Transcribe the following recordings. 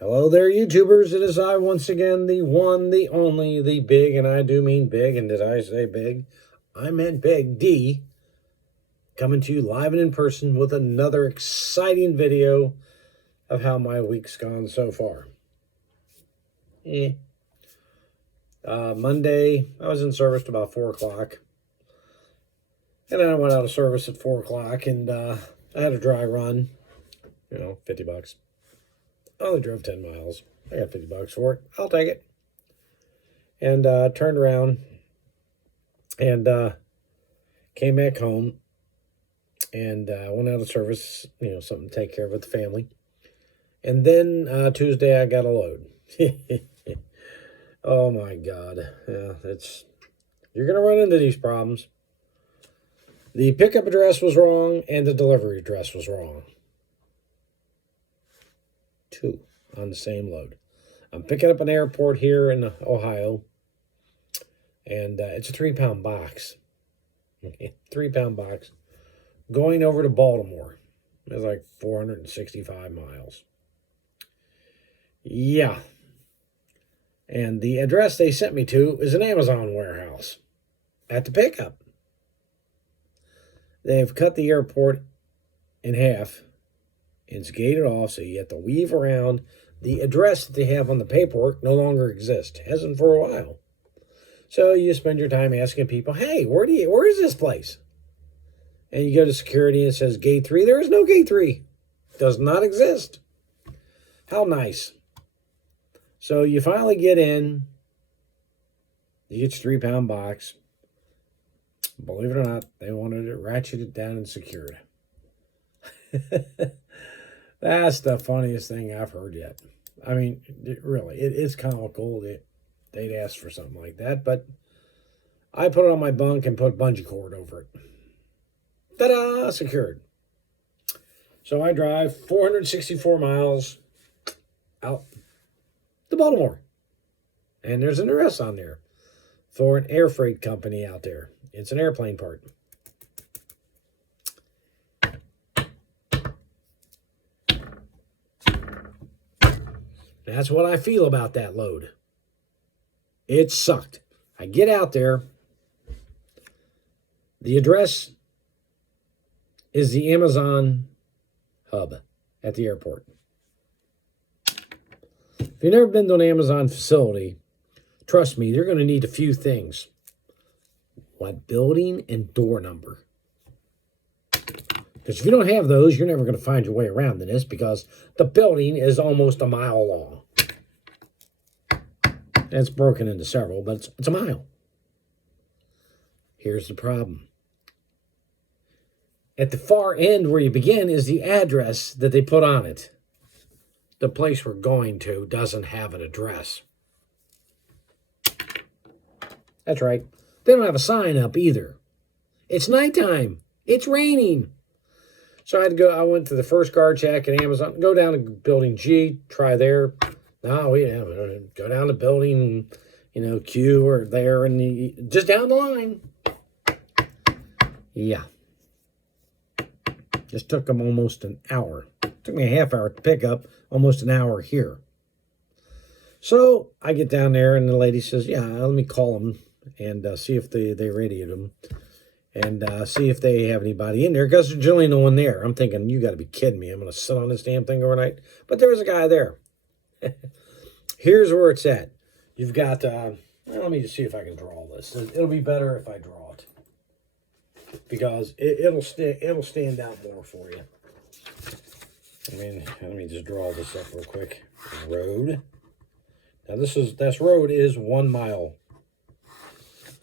Hello there, YouTubers. It is I once again, the one, the only, the big, and I do mean big. And did I say big? I meant big D, coming to you live and in person with another exciting video of how my week's gone so far. Monday, I was in service to about 4 o'clock. And then I went out of service at 4 o'clock, and I had a dry run, $50. I only drove 10 miles. I got $50 for it. I'll take it. And turned around and came back home and went out of service, something to take care of with the family. And then Tuesday I got a load. Oh my God. Yeah, you're going to run into these problems. The pickup address was wrong and the delivery address was wrong. 2 on the same load. I'm picking up an airport here in Ohio, and it's a 3-pound box. 3-pound box going over to Baltimore. It's like 465 miles. Yeah. And the address they sent me to is an Amazon warehouse at the pickup. They've cut the airport in half. It's gated off, so you have to weave around. The address that they have on the paperwork no longer exists. Hasn't for a while. So you spend your time asking people, hey, where is this place? And you go to security and it says gate 3. There is no gate 3. It does not exist. How nice. So you finally get in. You get your 3-pound box. Believe it or not, they wanted it ratcheted down and secured. That's the funniest thing I've heard yet. I mean, really, it's comical that they'd ask for something like that, but I put it on my bunk and put bungee cord over it. Ta-da! Secured. So I drive 464 miles out to Baltimore. And there's an address on there for an air freight company out there. It's an airplane part. That's what I feel about that load. It sucked. I get out there. The address is the Amazon hub at the airport. If you've never been to an Amazon facility, trust me, you're going to need a few things. What building and door number? Because if you don't have those, you're never going to find your way around in this because the building is almost a mile long. And it's broken into several, but it's a mile. Here's the problem. At the far end where you begin is the address that they put on it. The place we're going to doesn't have an address. That's right. They don't have a sign up either. It's nighttime. It's raining. So I went to the first guard check at Amazon, go down to building G, try there. No, we have go down to building, Q or there, and just down the line. Yeah. Just took them almost an hour. Took me a half hour to pick up, almost an hour here. So I get down there, and the lady says, yeah, let me call them and see if they radioed them. And see if they have anybody in there, because there's generally no one there. I'm thinking, you got to be kidding me. I'm going to sit on this damn thing overnight. But there's a guy there. Here's where it's at. You've got, let me just see if I can draw this. It'll be better if I draw it. Because it'll stand out more for you. I mean, let me just draw this up real quick. Road. Now this road is 1 mile.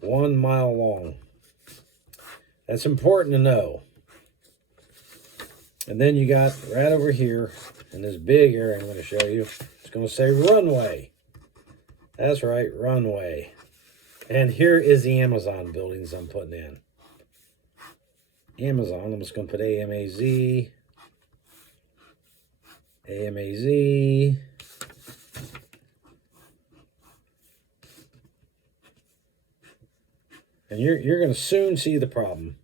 1 mile long. That's important to know. And then you got right over here in this big area I'm going to show you. It's going to say runway. That's right, runway. And here is the Amazon buildings I'm putting in. Amazon, I'm just going to put AMAZ. AMAZ. And you're going to soon see the problem.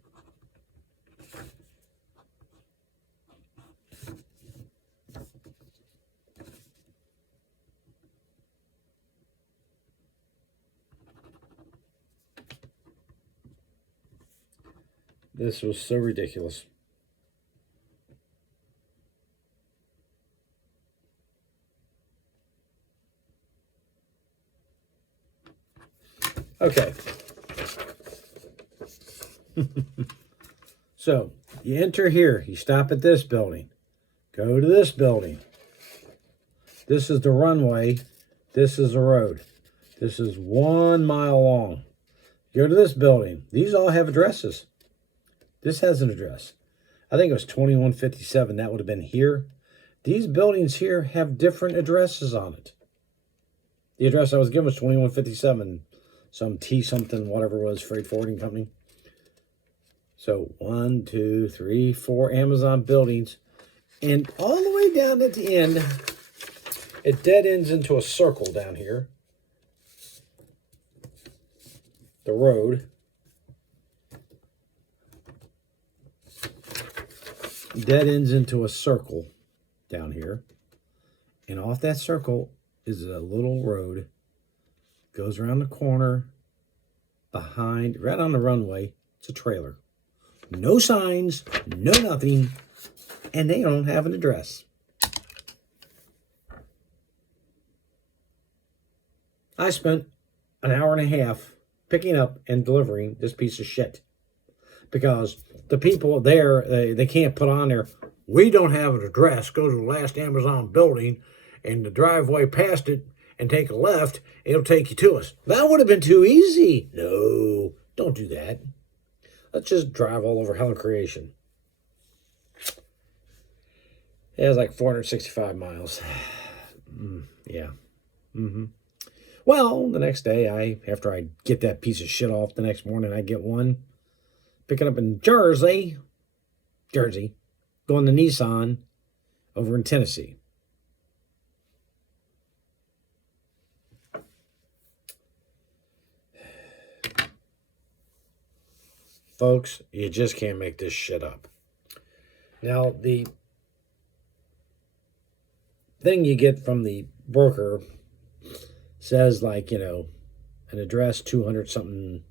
This was so ridiculous. Okay. So you enter here, you stop at this building, go to this building. This is the runway. This is the road. This is 1 mile long. Go to this building. These all have addresses. This has an address. I think it was 2157. That would have been here. These buildings here have different addresses on it. The address I was given was 2157. Some T something, whatever it was, freight forwarding company. So 1, 2, 3, 4 Amazon buildings. And all the way down at the end, it dead ends into a circle down here. The road. Dead ends into a circle down here. And off that circle is a little road. Goes around the corner. Behind, right on the runway, it's a trailer. No signs, no nothing. And they don't have an address. I spent an hour and a half picking up and delivering this piece of shit. Because the people there, they can't put on there, we don't have an address. Go to the last Amazon building and the driveway past it and take a left. It'll take you to us. That would have been too easy. No, don't do that. Let's just drive all over Hell Creation. It was like 465 miles. Yeah. Well, the next day, after I get that piece of shit off the next morning, I get one. Pick it up in Jersey, going to Nissan over in Tennessee. Folks, you just can't make this shit up. Now, the thing you get from the broker says, like, you know, an address 200 something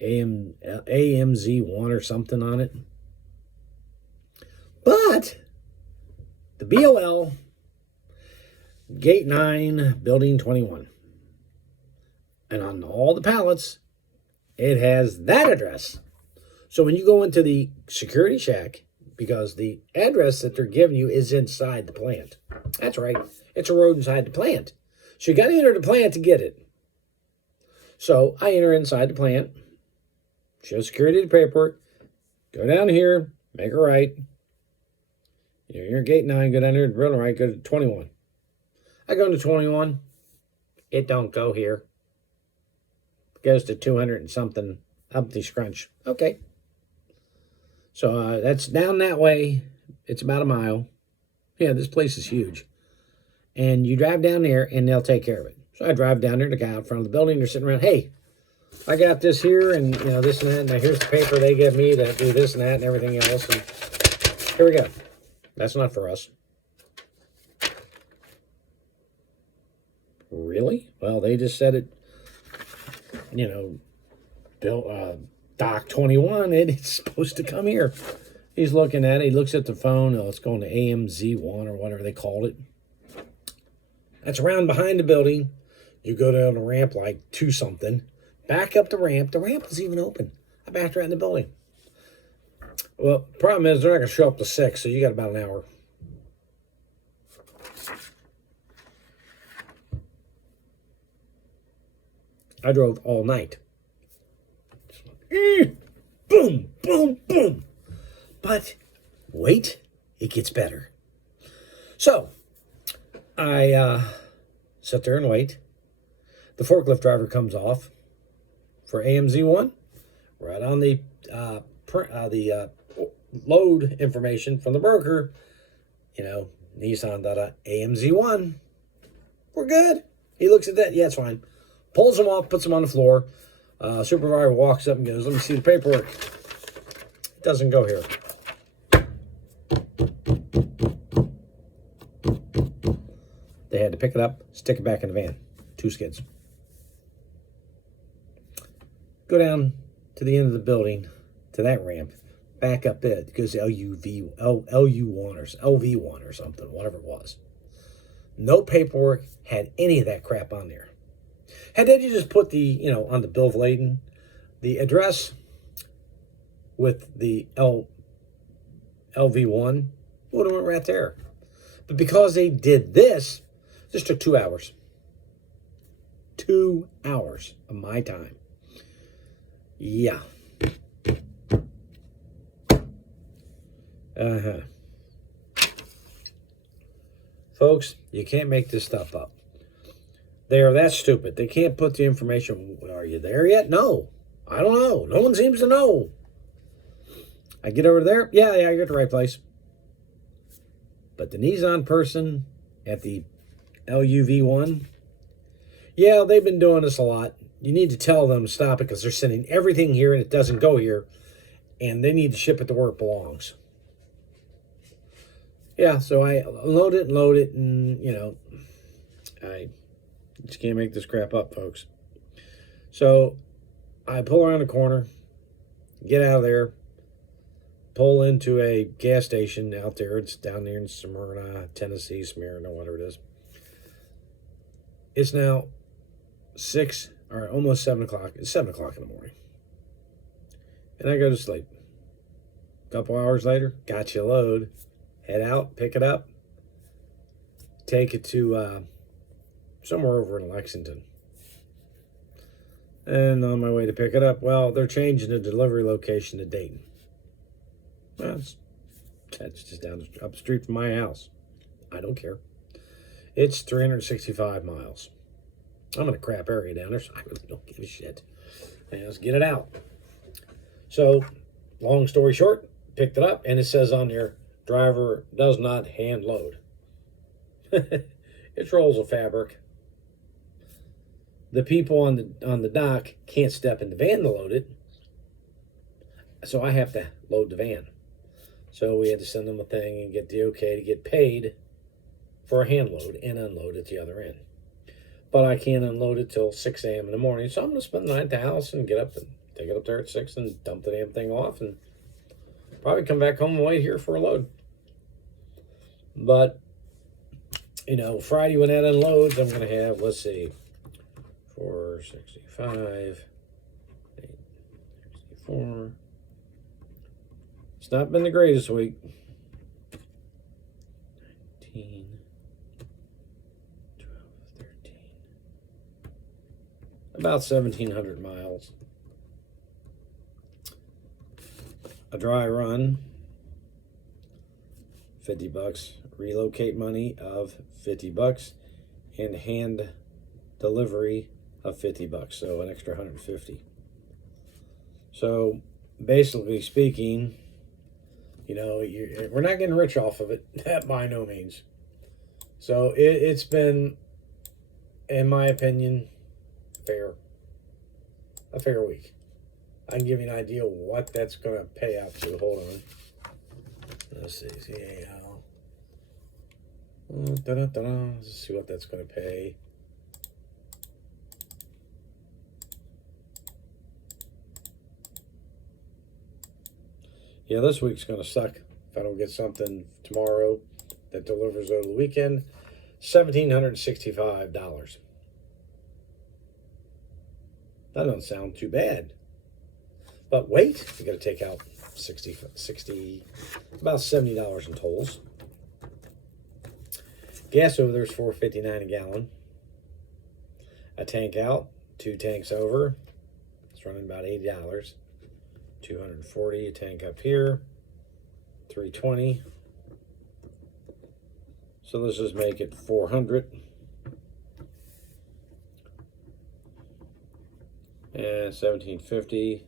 AMZ1 or something on it. But the BOL, Gate 9, Building 21. And on all the pallets, it has that address. So when you go into the security shack, because the address that they're giving you is inside the plant. That's right. It's a road inside the plant. So you got to enter the plant to get it. So I enter inside the plant, show security the paperwork, go down here, make a right. You're at Gate 9, go down here, real right, go to 21. I go into 21. It don't go here. It goes to 200 and something, Humpty Scrunch. Okay. So that's down that way. It's about a mile. Yeah, this place is huge. And you drive down there, and they'll take care of it. So I drive down there, the guy out front of the building, they're sitting around, hey, I got this here, and, you know, this and that, and here's the paper they give me to do this and that and everything else, and here we go. That's not for us. Really? Well, they just said it, you know, Dock 21, it's supposed to come here. He's looking at it, he looks at the phone, oh, it's going to AMZ1 or whatever they called it. That's around behind the building. You go down the ramp like 2 something. Back up the ramp. The ramp is even open. I backed around the building. Well, the problem is they're not going to show up to 6, so you got about an hour. I drove all night. Boom, boom, boom. But wait, it gets better. So I sit there and wait. The forklift driver comes off for AMZ1, right on the load information from the broker. You know, Nissan AMZ1. We're good. He looks at that. Yeah, it's fine. Pulls them off, puts them on the floor. Supervisor walks up and goes, let me see the paperwork. It doesn't go here. They had to pick it up, stick it back in the van. 2 skids. Go down to the end of the building, to that ramp, back up it, goes LU1 or LV1 or something, whatever it was. No paperwork had any of that crap on there. Had they just put the, on the bill of lading, the address with the LV1 would have went right there. But because they did this took 2 hours. 2 hours of my time. Yeah. Folks, you can't make this stuff up. They are that stupid. They can't put the information. Are you there yet? No. I don't know. No one seems to know. I get over there. Yeah, you're at the right place. But the Nissan person at the LUV1, yeah, they've been doing this a lot. You need to tell them to stop it because they're sending everything here and it doesn't go here. And they need to ship it to where it belongs. Yeah, so I load it, and, I just can't make this crap up, folks. So I pull around the corner, get out of there, pull into a gas station out there. It's down there in Smyrna, Tennessee, Smyrna, whatever it is. It's now 6 or almost 7 o'clock. It's 7 o'clock in the morning. And I go to sleep. A couple hours later, got you a load. Head out, pick it up, take it to somewhere over in Lexington. And on my way to pick it up, well, they're changing the delivery location to Dayton. Well, that's just up the street from my house. I don't care. It's 365 miles. I'm in a crap area down there, so I really don't give a shit. And let's get it out. So, long story short, picked it up, and it says on there, driver does not hand load. It's rolls of fabric. The people on the dock can't step in the van to load it, so I have to load the van. So we had to send them a thing and get the okay to get paid for a hand load and unload at the other end. But I can't unload it till 6 a.m. in the morning, so I'm going to spend the night at the house and get up and take it up there at 6 and dump the damn thing off and probably come back home and wait here for a load. But, Friday when that unloads, I'm going to have, let's see, 465, 864. It's not been the greatest week. 19, 12, 13. About 1,700 miles. A dry run, $50. Relocate money of $50 and hand delivery of $50, so an extra $150. So basically speaking, we're not getting rich off of it, by no means. So it's been, in my opinion, a fair week. I can give you an idea what that's going to pay out to. Hold on. Let's see. Let's see what that's going to pay. Yeah, this week's going to suck if I don't get something tomorrow that delivers over the weekend. $1,765. That doesn't sound too bad. But wait, you got to take out 60, about $70 in tolls. Gas over there is $4.59 a gallon. A tank out, 2 tanks over. It's running about $80. $240 a tank up here. $320. So let's just make it $400. And $1,750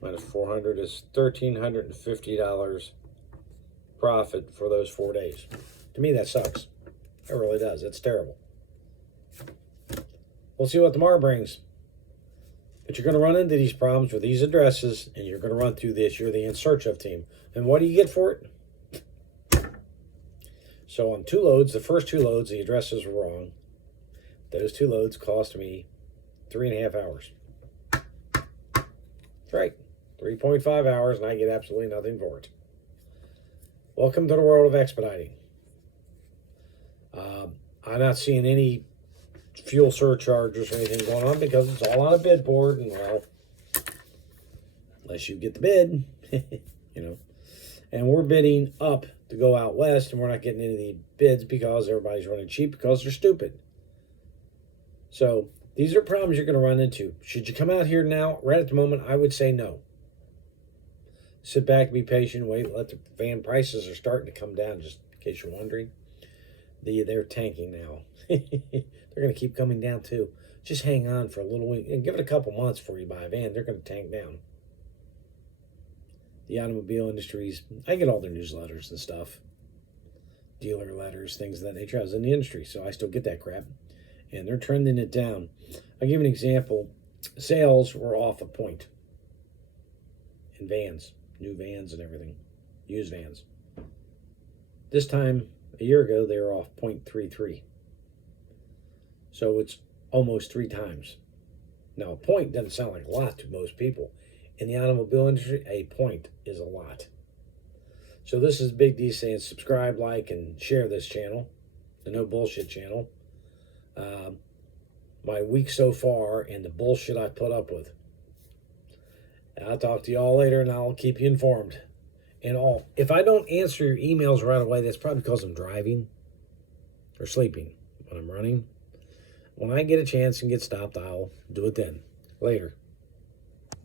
minus $400 is $1,350 profit for those 4 days. To me, that sucks. It really does. It's terrible. We'll see what tomorrow brings. But you're going to run into these problems with these addresses, and you're going to run through this. You're the in search of team. And what do you get for it? So on 2 loads, the first 2 loads, the addresses were wrong. Those 2 loads cost me 3.5 hours. That's right. 3.5 hours, and I get absolutely nothing for it. Welcome to the world of expediting. I'm not seeing any fuel surcharges or anything going on because it's all on a bid board, and well, unless you get the bid, you know. And we're bidding up to go out west, and we're not getting any of the bids because everybody's running cheap because they're stupid. So these are problems you're going to run into. Should you come out here now, right at the moment? I would say no. Sit back, be patient, wait, let the van prices are starting to come down, just in case you're wondering. They're tanking now. They're going to keep coming down too. Just hang on for a little week and give it a couple months before you buy a van. They're going to tank down. The automobile industries, I get all their newsletters and stuff, dealer letters, things of that nature. I was in the industry, so I still get that crap. And they're trending it down. I'll give you an example. Sales were off a point in vans, new vans and everything, used vans. This time, a year ago, they were off 0.33. So it's almost 3 times. Now, a point doesn't sound like a lot to most people. In the automobile industry, a point is a lot. So this is Big D saying subscribe, like, and share this channel, the No Bullshit channel. My week so far and the bullshit I put up with. I'll talk to you all later, and I'll keep you informed. And if I don't answer your emails right away, that's probably because I'm driving or sleeping when I'm running. When I get a chance and get stopped, I'll do it then. Later.